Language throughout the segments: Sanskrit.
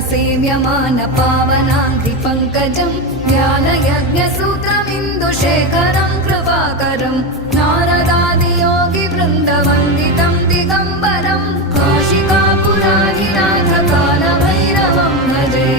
सेव्यमान पावनाङ्घ्रि पङ्कजं ज्ञानयज्ञसूत्रमिन्दुशेखरं कृपाकरं नारदादियोगिवृन्दवन्दितं दिगम्बरं काशिकापुराधिनाथ कालभैरवं भजे।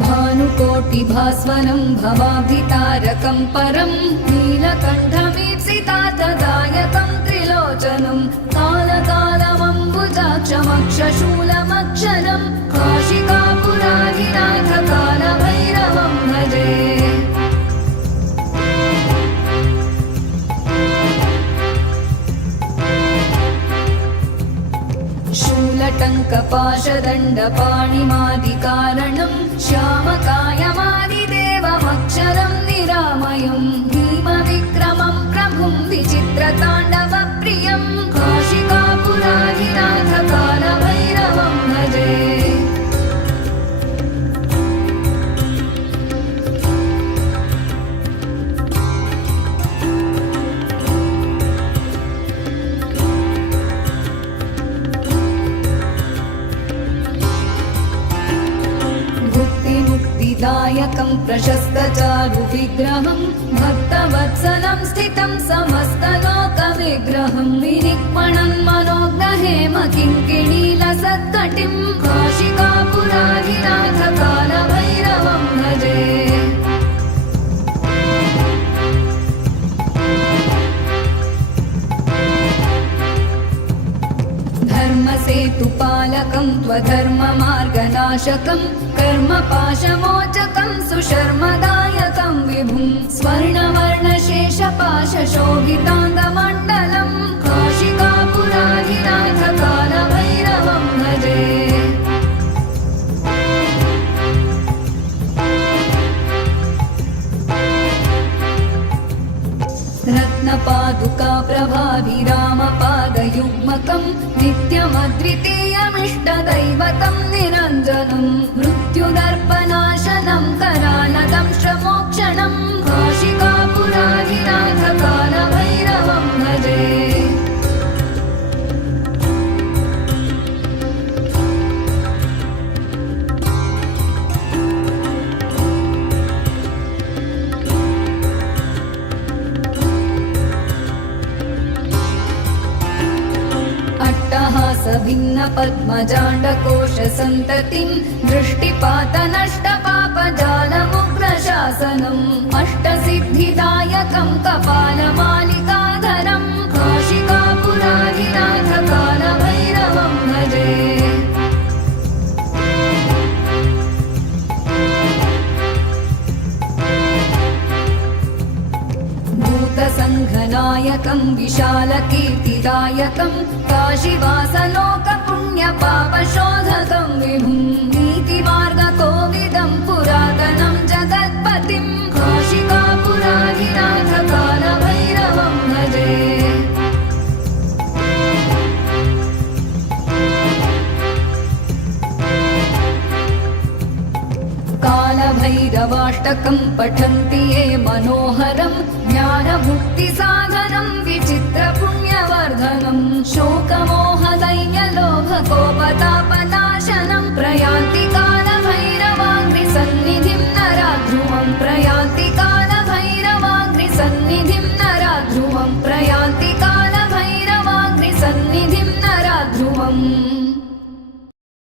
भानुकोटिभास्वनं भवाब्धितारकं परं नीलकण्ठमीप्सितार्थदायकं त्रिलोचनं कालकालमम्बुजाक्षमक्षशूलमक्षरं काशिकापुराधिनाथ कालभैरवं भजे। शूलटङ्कपाशदण्डपाणिमादिकारणं श्यामकायमादिदेवमक्षरं निरामयं भीमविक्रमं प्रभुं विचित्रताण्डवप्रियं काशिकापुराधिनाथ कालभैरवं भजे। दायकं प्रशस्तचारुविग्रहं भक्तवत्सलं स्थितं समस्तलोकविग्रहं विनिक्मणं मनोज्ञहेमकिङ्किणीलसत्कटिं काशिकापुराधिनाथ कालभैरवं भजे। धर्मसेतुपालकं त्वधर्ममार्गनाशकं कर्मपाशमोचकं सुशर्मदायकं विभुं स्वर्णवर्णशेषपाशशोभिताङ्गमण्डलं काशिकापुराधिनाथ कालभैरवं भजे। रत्नपादुका प्रभाभिरामपादयुग्मकं नित्यमद्वितीयमिष्टदैवतं निरञ्जनं मृत्युदर्पनाशनं करालदंष्ट्रमोक्षणं काशिकापुराधिनाथ कालभैरवं भजे। भिन्नपद्मजाण्डकोशसन्ततिं दृष्टिपातनष्टपापजालमुग्रशासनम् अष्टसिद्धिदायकं कपालमालिकाधरं काशिकापुराधिनाथ कालभैरवं भजे। भूतसङ्घनायकं विशालकीर्तिदायकं काशीवासलोकपुण्यपापशोधकं विभुं नीतिमार्गकोविदं पुरातनं जगत्पतिं काशिकापुराधिनाथ कालभैरवं भजे। कालभैरवाष्टकं पठन्ति ये मनोहरं ज्ञानमुक्तिसाधनं विचित्रपुण्यवर्धनं शोकमोहदैन्यलोभकोपताप